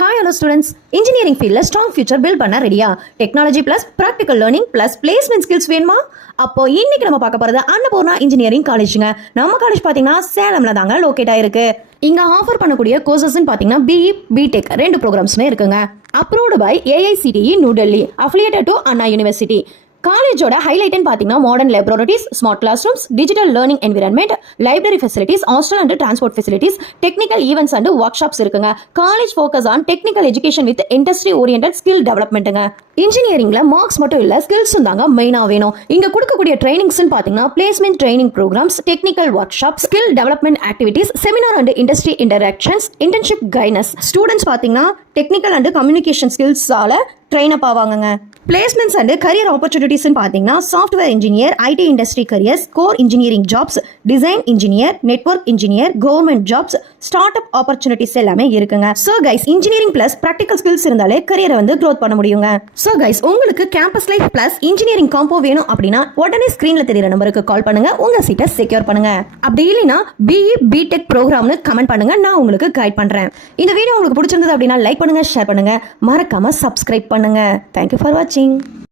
Hi hello students, engineering field strong future build பண்ண ரெடியா? Technology plus practical learning plus placement skills வேணுமா? அப்போ இன்னைக்கு நம்ம பார்க்க போறது அன்னபூர்ணா இன்ஜினியரிங் காலேஜ்ங்க. நம்ம காலேஜ் பாத்தீங்கன்னா சேலம்ல தாங்க லொகேட் ஆயிருக்கு. இங்க ஆஃபர் பண்ணக்கூடிய கோர்சஸ்ன்னு பாத்தீங்கன்னா BE, BTech ரெண்டு ப்ரோக்ராம்ஸ்மே இருக்குங்க. Approved by AICTE New Delhi, affiliated to Anna University. காலேஜோட ஹைலைட்னு பார்த்தீங்கன்னா modern laboratories, smart classrooms, digital learning environment, library facilities, hostel and transport facilities, technical events and workshops இருக்குங்க. College focus on technical education with industry oriented skill டெவலப்மெண்ட்டுங்க. இன்ஜினியரிங்ல marks மட்டும் இல்ல, ஸ்கில்ஸும் தாங்க மெயினா வேணும். இங்க கொடுக்கக்கூடிய ட்ரைனிங்ஸ் பார்த்தீங்கன்னா placement training programmes, technical workshop, skill development activities, seminar and industry interactions, internship guidance. Students பார்த்தீங்கன்னா டெக்னிக்கல் அண்ட் கம்யூனிகேஷன் ஸ்கில்ஸால ட்ரெயின் அப் ஆவாங்க. பிளேஸ்மெண்ட்ஸ் அண்ட் கரியர் ஆப்பர்ச்சுனிட்டிஸ் பார்த்தீங்கன்னா software engineer, IT industry careers, core engineering jobs, design engineer, network engineer, government jobs, startup opportunities எல்லாமே இருக்குங்க. So guys, engineering plus practical skills இருந்தாலே கரியரை வந்து growth பண்ண முடியுங்க. ஸோ கைஸ், உங்களுக்கு campus life plus engineering combo வேணும் அப்படின்னா உடனே ஸ்கிரீன்ல தெரியுற நம்பருக்கு கால் பண்ணுங்க, உங்க சீட்டை செக்யூர் பண்ணுங்க. அப்படி இல்லைன்னா BE, BTech ப்ரோக்ராம்னு கமெண்ட் பண்ணுங்க, நான் உங்களுக்கு கைட் பண்றேன். இந்த வீடியோ உங்களுக்கு பிடிச்சிருந்தது அப்படின்னா லைக் பண்ணுங்க, ஷேர் பண்ணுங்க, மறக்காம சப்ஸ்கிரைப் பண்ணுங்க. தேங்க்யூ ஃபார் வாட்சிங்.